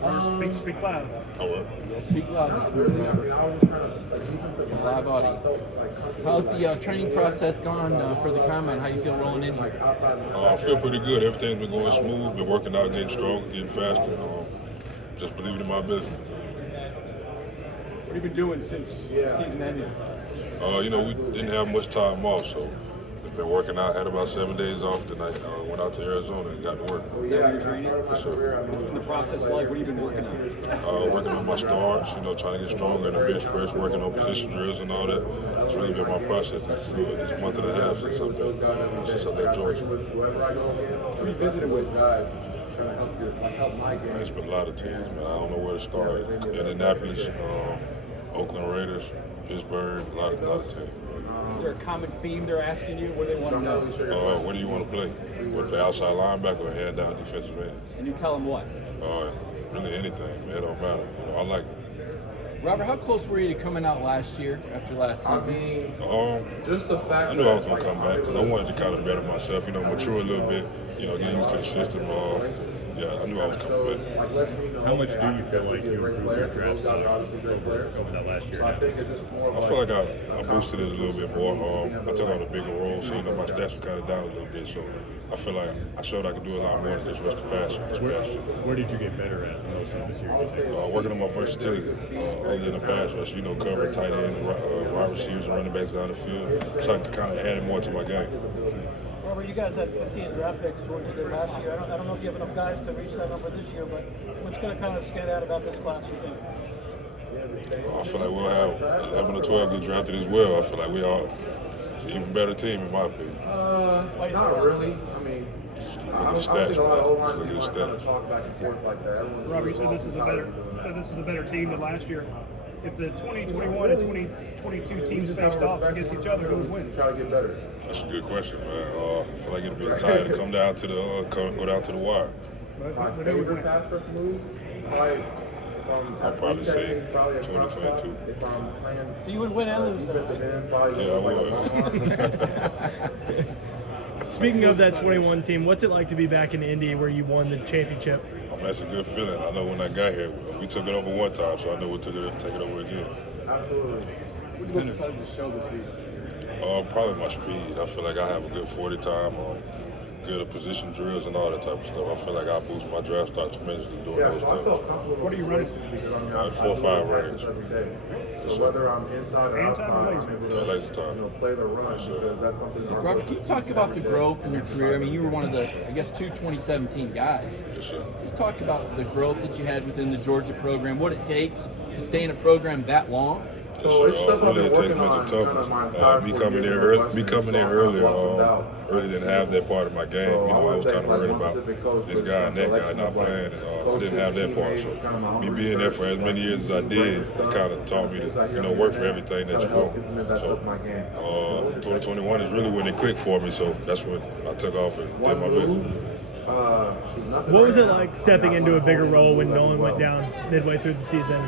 Speak loud. Oh, well. Speak loud, Mr. Live audience. How's the training process gone for the combine? How you feel rolling in here? I feel pretty good. Everything's been going smooth. Been working out, getting stronger, getting faster. Just believing in my ability. What have you been doing since the season ended? We didn't have much time off, so just been working out. Had about 7 days off tonight. Went out to Arizona and got to work. Is that where you're training? Yes, sir. What's been the process like? What have you been working on? Working on my starts, trying to get stronger in the bench press, working on position drills and all that. It's really been my process this month and a half since I left Georgia. Who you visited with? It's been a lot of teams, man. I don't know where to start. Indianapolis, Oakland Raiders, Pittsburgh, a lot of teams. Is there a common theme they're asking you? What do they want to know? What do you want to play? You want to play outside linebacker or hand down defensive end? And you tell them what? Really anything, man. It don't matter. I like it. Robert, how close were you to coming out last year after last season? Just the fact I knew I was going to come back because I wanted to kind of better myself, mature a little bit, get used to the system. I knew I was coming back. How much do you feel like you improved your draft stock over that last year? I feel like I boosted it a little bit more. I took on a bigger role, so my stats were kind of down a little bit. So I feel like I showed I could do a lot more than just rush the passer this past year. Where did you get better at most of this year? Working on my versatility, other than the pass rush, covering tight ends, wide receivers, and running backs down the field. So I kind of added more to my game. Robert, you guys had 15 draft picks. Georgia did last year. I don't know if you have enough guys to reach that number this year, but what's going to kind of stand out about this class, you think? I feel like we'll have 11 or 12 get drafted as well. I feel like we are an even better team, in my opinion. Not really. I mean, look at the stats, man. Just look at the stats. Robert, you said this is a better team than last year. If the 2021 and 2022 teams faced off against each other, who would win? Try to get better. That's a good question, man. I feel like it'd be a tie to come down to the go down to the wire. My favorite pass rush move, I'd probably say 2022. So you would win and lose then, right? Yeah, I would. Speaking of that 21 team, what's it like to be back in Indy where you won the championship? That's a good feeling. I know when I got here, we took it over one time, so I know we'll take it over again. Absolutely. What did you decide to show this week? Probably my speed. I feel like I have a good 40 time, good position drills and all that type of stuff. I feel like I boost my draft stock tremendously doing those things. What are you running? 4-5 range. So whether I'm inside or outside, I'm able to laser time. play the run because that's something that Robert, can you talk about the growth in your career? I mean, you were one of the, 2017 guys. Yes, sir. Just talk about the growth that you had within the Georgia program, what it takes to stay in a program that long. So it's stuff I've Really, been it takes working mental on toughness. my entire Me 4 coming years in in early, Western really didn't have that part of my game. So I was kind of like worried one about specific coach this guy and that guy not playing, and I didn't have that part. So me being there for as many years as I did, it kind of taught me to, work for everything that you want. So 2021 is really when it clicked for me. So that's when I took off and did my best. What was it like stepping into a bigger role when Nolan went down midway through the season?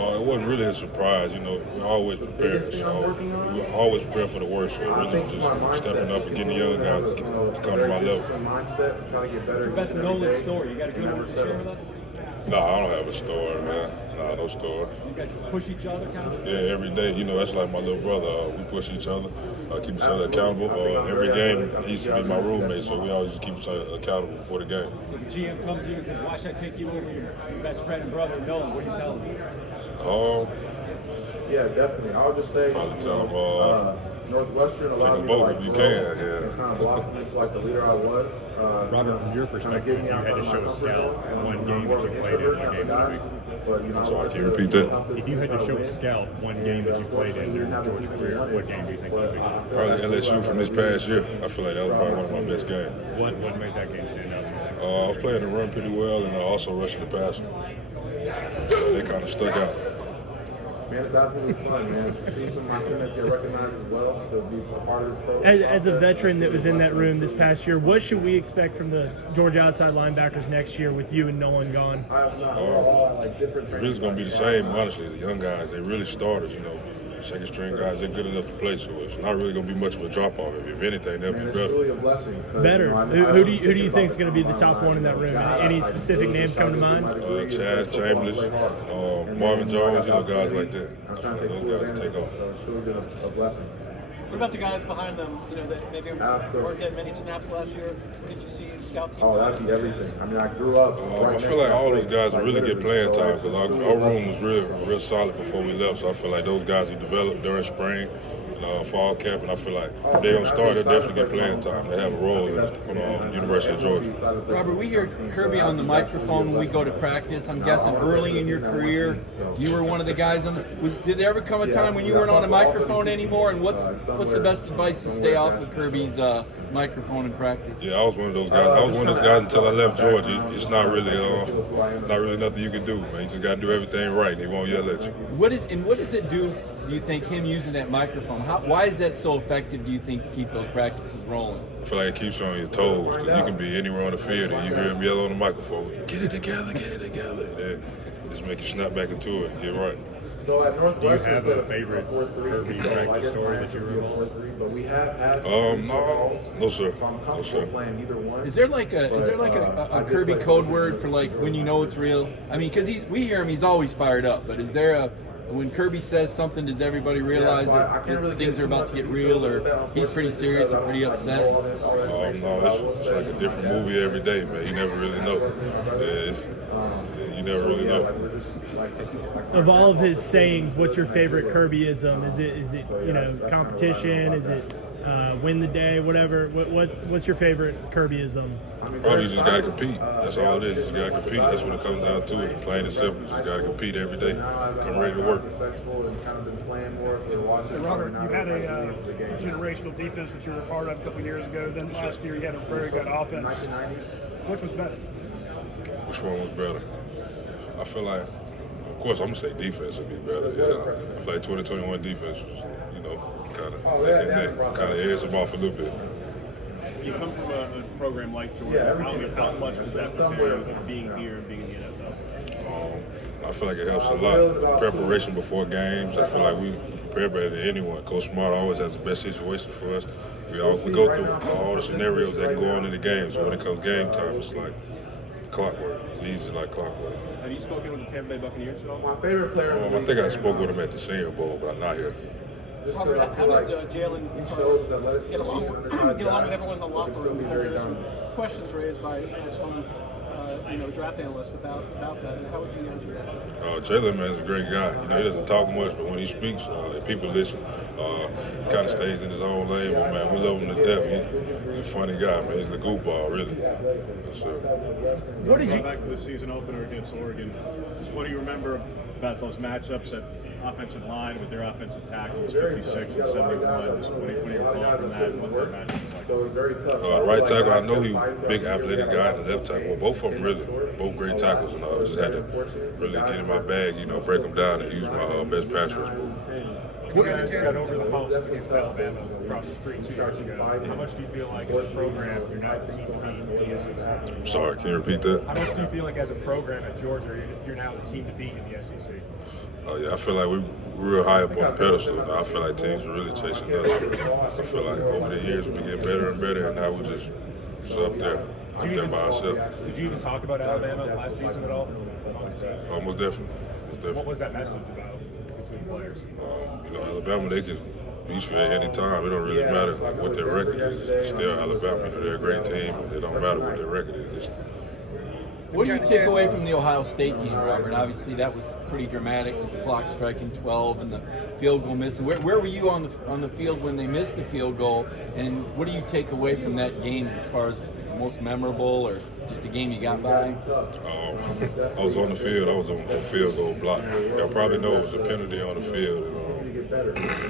It wasn't really a surprise, we're always prepared. So we were always prepared for the worst. So it really was just stepping up and getting the young guys to come to my level. What's the best Nolan story? You got a good one to share with us? No, I don't have a story, man. No story. You guys push each other kind of? Yeah, every day, that's like my little brother. We push each other, keep each other accountable. Every game, he used to be my roommate, so we always just keep each other accountable before the game. So the GM comes to you and says, why should I take you over your best friend and brother, Nolan? What do you tell him? Yeah, definitely. I would just say Probably tell him, Northwestern allowed take a me vote to if you grow can, and kind of blossom into like the leader I was. Robert, from your perspective, you had to show a scout one game that you played in, one game of the week. I'm sorry, can you repeat that? If you had to show a scout one game that you played in during your Georgia career, what game do you think would be? Probably LSU from this past year. I feel like that was probably one of my best games. What made that game stand out? I was playing the run pretty well and also rushing the passer. They kind of stuck out. Man, it's absolutely fun, man. See some of my teammates get recognized as well, to be a part of this program. As a veteran that was in that room this past year, what should we expect from the Georgia outside linebackers next year with you and Nolan gone? I have not all like different It's really going to be the same, honestly. The young guys, they really starters, second string guys, they're good enough to play, so it's not really going to be much of a drop off. If anything, they'll be better. Better. Who do you think is going to be the top one in that room? Any specific names come to mind? Chaz Chambers, Marvin Jones, guys like that. I feel like those guys will take off. What about the guys behind them? That maybe weren't getting many snaps last year. What did you see scout team? Oh, that'd be everything. I mean, I grew up. I feel like all those guys will really get playing time because our room was real solid before we left. So I feel like those guys will develop during spring, fall camp, and I feel like if they don't start, they'll definitely get playing time. They have a role on University of Georgia. Robert, we hear Kirby on the microphone when we go to practice. I'm guessing early in your career, you were one of the guys on did there ever come a time when you weren't on a microphone anymore? And what's the best advice to stay off of Kirby's microphone in practice? Yeah, I was one of those guys. I was one of those guys until I left Georgia. It's not really nothing you can do, man. You just got to do everything right, and he won't yell at you. What does it do you think, him using that microphone? Why is that so effective, do you think, to keep those practices rolling? I feel like it keeps you on your toes because you can be anywhere on the field and you hear him yell on the microphone, get it together, get it together. And then just make you snap back into it and get right. So at Do you have a favorite Kirby practice story that you remember? No, sir. Is there like a Kirby code word for like when you know it's real? I mean, because we hear him, he's always fired up. But is there when Kirby says something, does everybody realize that things are about to get real, or he's pretty serious or pretty upset? No, it's like a different movie every day, man. You never really know. You never really know. Of all of his sayings, what's your favorite Kirbyism? Is it competition? Is it win the day? Whatever. What's your favorite Kirbyism? Probably just gotta compete. That's all it is. Just gotta compete. That's what it comes down to. It's plain and simple. Just gotta compete every day. Come ready to work. Robert, you had a generational defense that you were a part of a couple years ago. Then last year you had a very good offense. Which was better? Which one was better? I feel like, of course, I'm gonna say defense would be better. Yeah, I feel like 2021 defense was, kind of edged them off a little bit. You come from a program like Georgia. How much does that prepare you for being here and being in the NFL? I feel like it helps a lot. Preparation before games. I feel like we prepare better than anyone. Coach Smart always has the best situation for us. We go through all the scenarios that can go on in the game. So when it comes game time, it's like clockwork. It's easy like clockwork. Have you spoken with the Tampa Bay Buccaneers at all? My favorite player. I think I spoke with him at the Senior Bowl, but I'm not here. Robert, how did Jalen get along with everyone in the locker room? Because there's some questions raised by some draft analysts about that. How would you answer that? Jalen, man, is a great guy. He doesn't talk much, but when he speaks, people listen. He kind of stays in his own lane, but man, we love him to death. He's a funny guy, man. He's the goofball, really. Yes, sir. What did you back to the season opener against Oregon? Just what do you remember about those matchups at offensive line with their offensive tackles, 56 and 71? Just what do you recall from that? What their matchup was like? Right tackle, I know he's a big athletic guy, and the left tackle. Well, both of them really, both great tackles, and I just had to really get in my bag, break them down and use my best pass rush move. You guys got over the hump against Alabama across the street 2 years ago. How much do you feel like as a program you're not the team to beat in the SEC? I'm sorry, can you repeat that? How much do you feel like as a program at Georgia you're now the team to beat in the SEC? Oh yeah, I feel like we're real high up on the pedestal now. I feel like teams are really chasing us. I feel like over the years we get better and better, and now we're just up there by ourselves. Did you even talk about Alabama last season at all? Most definitely. What was that message about between players? Alabama, they can beat you at any time. It don't really matter what their record is. It's still Alabama. They're a great team. It don't matter what their record is. What do you take away from the Ohio State game, Robert? Obviously, that was pretty dramatic with the clock striking 12 and the field goal missing. Where were you on the field when they missed the field goal? And what do you take away from that game as far as most memorable or just the game you got by? I was on the field. I was on field goal block. I probably know it was a penalty on the field. And,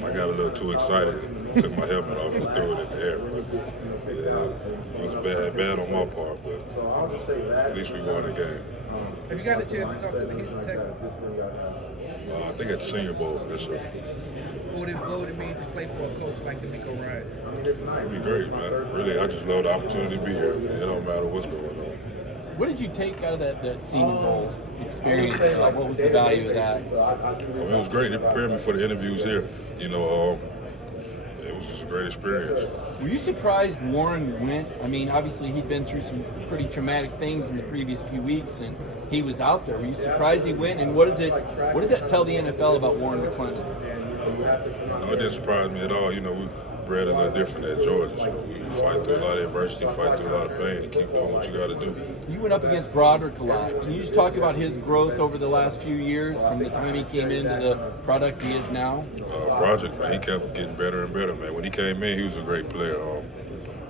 I got a little too excited. Took my helmet off and threw it in the air. But, yeah, it was bad on my part, but at least we won the game. Have you got a chance to talk to the Houston Texans? I think at the Senior Bowl, yes sir. What would it mean to play for a coach like D'Amico Ryans? It'd be great, man. Really, I just love the opportunity to be here, man. It don't matter what's going on. What did you take out of that Senior Bowl experience. What was the value of that? It was great. It prepared me for the interviews here. You know, it was just a great experience. Were you surprised Warren went? I mean, obviously he'd been through some pretty traumatic things in the previous few weeks, and he was out there. Were you surprised he went? And what does that tell the NFL about Warren McClendon? No, it didn't surprise me at all. You know, we bred a little different at Georgia, so we fight through a lot of adversity, fight through a lot of pain, and keep doing what you got to do. You went up against Broderick a lot. Can you just talk about his growth over the last few years, from the time he came into the product he is now? Broderick, man, he kept getting better and better, man. When he came in, he was a great player.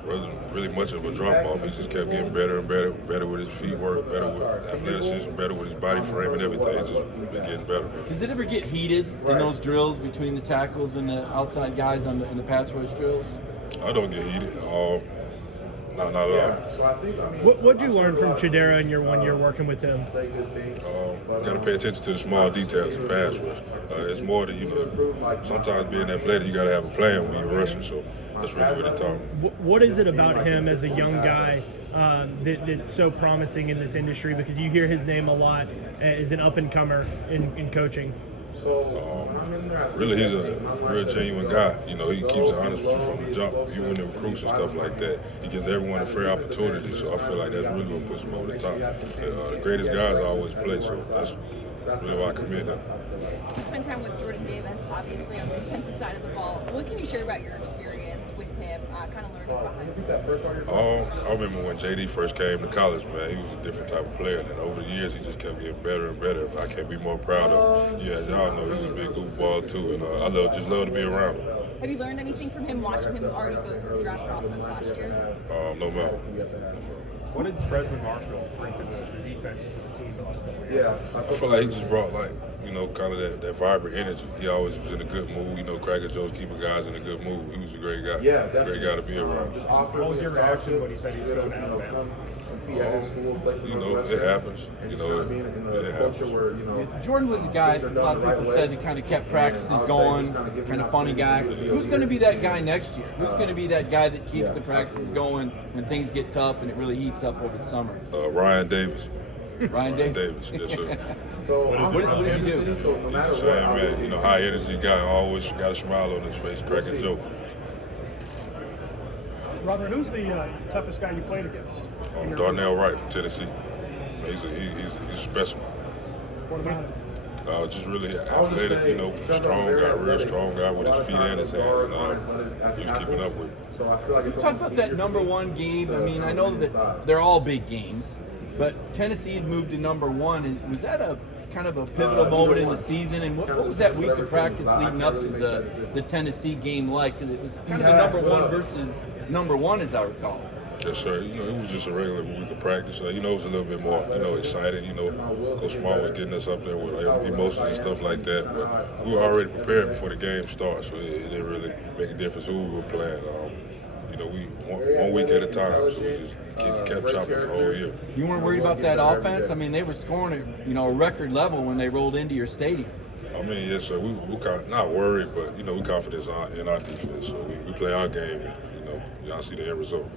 Wasn't really much of a drop-off. He just kept getting better and better, better with his feet work, better with athleticism, better with his body frame and everything. Just been getting better. Does it ever get heated in those drills between the tackles and the outside guys in the pass rush drills? I don't get heated. Not at all. What'd you learn from Chidera in your 1 year working with him? Got to pay attention to the small details of pass rush. It's more than, you know, sometimes being athletic, you got to have a plan when you're rushing. So that's really what he taught me. What is it about him as a young guy that's so promising in this industry? Because you hear his name a lot as an up-and-comer in coaching. Really, he's a real genuine guy. You know, he keeps it honest with you from the jump. Even when the recruits and stuff like that, he gives everyone a fair opportunity. So I feel like that's really what puts him over the top. The greatest guys always play, so that's really why I commend him. You spent time with Jordan Davis, obviously, on the defensive side of the ball. What can you share about your experience with him, kind of learning behind him? I remember when JD first came to college, man, he was a different type of player. And over the years, he just kept getting better and better. I can't be more proud of him. Yeah, as y'all know, he's a big goofball, too. And I just love to be around him. Have you learned anything from him, watching him already go through the draft process last year? No matter. What did Tresman Marshall bring to the defense to the team the last couple of years? I feel like he just brought, like, you know, kind of that vibrant energy. He always was in a good mood. You know, Cracker Joe's keeping guys in a good mood. He was a great guy. Great guy to be around. What was your reaction when he said he was going to Alabama? You know, it happens. You know, it happens. Jordan was a guy, a lot of people said, that kind of kept practices going, kind of funny guy. Who's going to be that guy next year? Who's going to be that guy that keeps the practices going when things get tough and it really heats up over the summer? Ryan Davis. Ryan Davis? Yes, sir. What does he do? He's the same man. You know, high energy guy, always got a smile on his face, cracking joke. Robert, who's the toughest guy you played against? Darnell Wright from Tennessee. He's special. What about him? Just really athletic, you know, strong guy, real strong guy with his feet and his hands. And he was keeping up with him. Talk about that number one game. I mean, I know that they're all big games, but Tennessee had moved to number one. And was that a kind of a pivotal moment in the season? And what was that week of practice leading up to the Tennessee game like? Because it was kind of a number one versus number one, as I recall. Yes, sir. You know, it was just a regular week of practice. You know, it was a little bit more, you know, exciting. You know, Coach Smart was getting us up there with emotions and stuff like that. But we were already prepared before the game starts, so it didn't really make a difference who we were playing. You know, we one week at a time, so we just kept chopping the whole year. You weren't worried about that offense? I mean, they were scoring at, a record level when they rolled into your stadium. I mean, yes, sir. We not worried, but, you know, we confident in our defense. So we play our game, and, you know, y'all see the end result.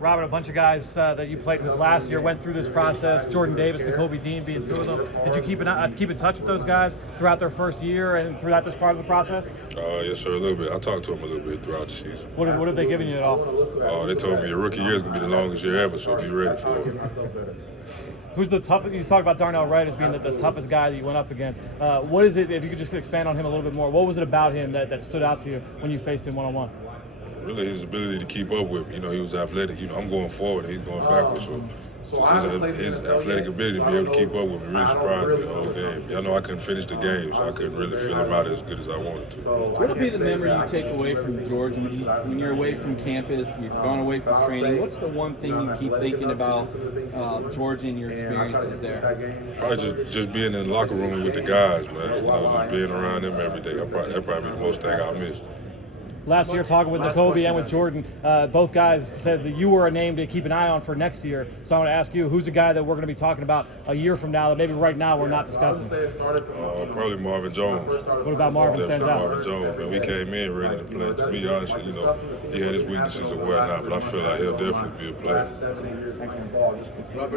Robert, a bunch of guys that you played with last year went through this process. Jordan Davis, Nakobe Dean being two of them. Did you keep in touch with those guys throughout their first year and throughout this part of the process? Yes, sir, a little bit. I talked to them a little bit throughout the season. What have they given you at all? They told me your rookie year is going to be the longest year ever, so be ready for it. Who's the toughest? You talked about Darnell Wright as being the toughest guy that you went up against. What is it, if you could just expand on him a little bit more, what was it about him that stood out to you when you faced him one-on-one? Really his ability to keep up with me. You know, he was athletic. You know, I'm going forward and he's going backwards. So his athletic ability to be able to keep up with me really surprised me the whole game. I know I couldn't finish the game, so I couldn't really fill him out as good as I wanted to. What would be the memory you take away from Georgia when you're away from campus, you've gone away from training? What's the one thing you keep thinking about Georgia and your experiences there? Probably just being in the locker room with the guys, man. You know, just being around them every day. That'd probably be the most thing I miss. Last year, talking with Nakobe and with Jordan, both guys said that you were a name to keep an eye on for next year. So I want to ask you, who's a guy that we're going to be talking about a year from now that maybe right now we're not discussing? Probably Marvin Jones. What about Marvin stands out? Marvin Jones, man. We came in ready to play. To be honest, you know, he had his weaknesses and whatnot, but I feel like he'll definitely be a player.